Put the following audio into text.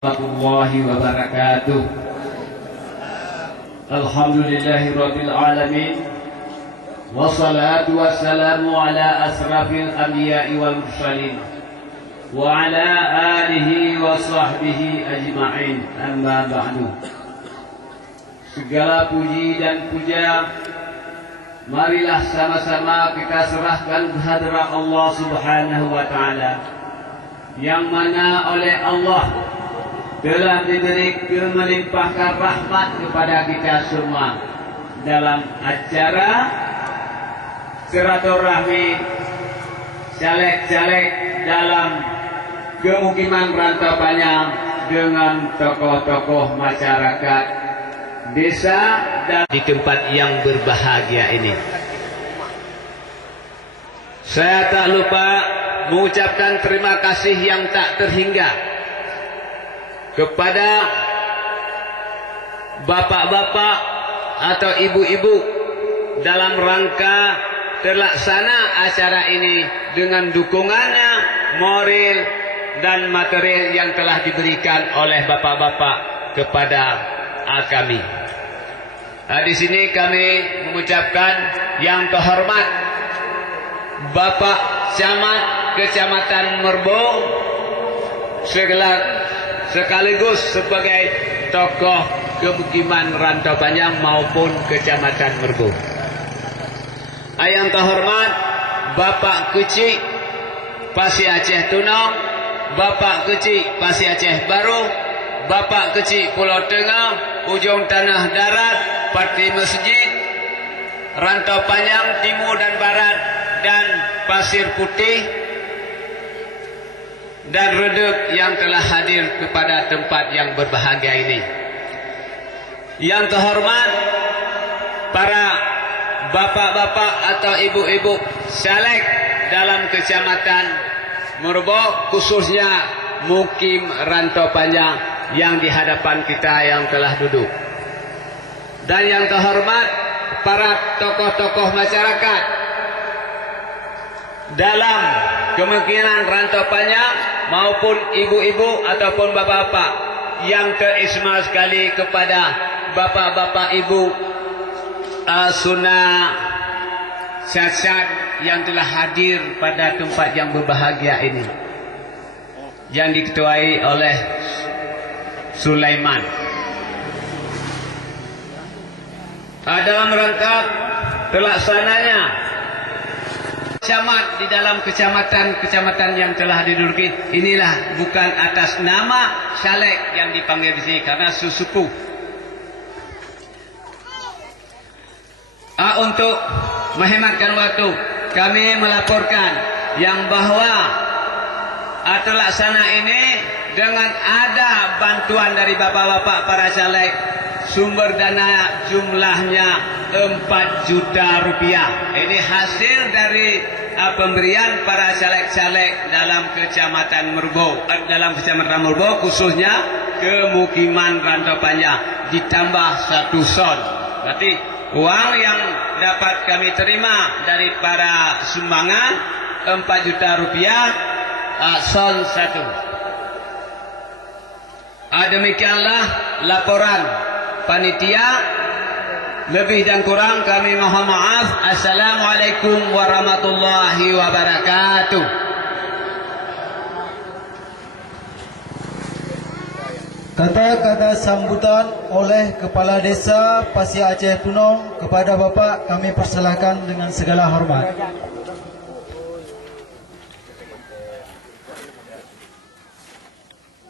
Warahmatullahi wabarakatuh. Alhamdulillahirabbil alamin. Wassalatu wassalamu ala asrafil anbiya'i wal mursalin wa ala alihi wa sahbihi ajma'in. Amma ba'du. Segala puji dan puja marilah sama-sama kita serahkan kehadirat Allah Subhanahu wa taala, yang mana oleh Allah telah diberi melimpahkan rahmat kepada kita semua dalam acara silaturahmi caleg-caleg dalam kemukiman Rantau Panjang dengan tokoh-tokoh masyarakat desa dan di tempat yang berbahagia ini. Saya tak lupa mengucapkan terima kasih yang tak terhingga kepada bapak-bapak atau ibu-ibu dalam rangka terlaksana acara ini dengan dukungannya moral dan material yang telah diberikan oleh bapak-bapak kepada kami. Di sini kami mengucapkan yang terhormat Bapak Camat Kecamatan Merbo sekaligus sebagai tokoh kemukiman Rantau Panjang maupun Kecamatan Merbo. Yang terhormat Bapak Kecik Pasir Aceh Tunong, Bapak Kecik Pasir Aceh Baru, Bapak Kecik Pulau Tengah, Ujung Tanah Darat, Parti Masjid, Rantau Panjang Timur dan Barat, dan Pasir Putih dan Redep yang telah hadir kepada tempat yang berbahagia ini. Yang terhormat para bapak-bapak atau ibu-ibu caleg dalam Kecamatan Merbo, khususnya mukim Rantau Panjang yang di hadapan kita yang telah duduk. Dan yang terhormat para tokoh-tokoh masyarakat dalam kemungkinan Rantau Panjang maupun ibu-ibu ataupun bapak-bapak, yang terisma sekali kepada bapak-bapak ibu Sunnah Syad yang telah hadir pada tempat yang berbahagia ini, yang diketuai oleh Sulaiman. Dalam rangka terlaksananya camat di dalam kecamatan yang telah diduduki, inilah bukan atas nama caleg yang dipanggil di sini karena susuku. Untuk menghematkan waktu, kami melaporkan yang bahwa terlaksana ini dengan ada bantuan dari bapak-bapak para caleg, sumber dana jumlahnya 4 juta rupiah. Ini hasil dari pemberian para caleg-caleg dalam Kecamatan Merbo, khususnya kemukiman Rantau Panjang, ditambah 1 son. Berarti uang yang dapat kami terima dari para sumbangan 4 juta rupiah, son 1. Demikianlah laporan panitia. Lebih dan kurang kami mohon maaf. Assalamualaikum warahmatullahi wabarakatuh. Kata-kata sambutan oleh Kepala Desa Pasir Aceh Tunong kepada Bapak kami persilakan dengan segala hormat.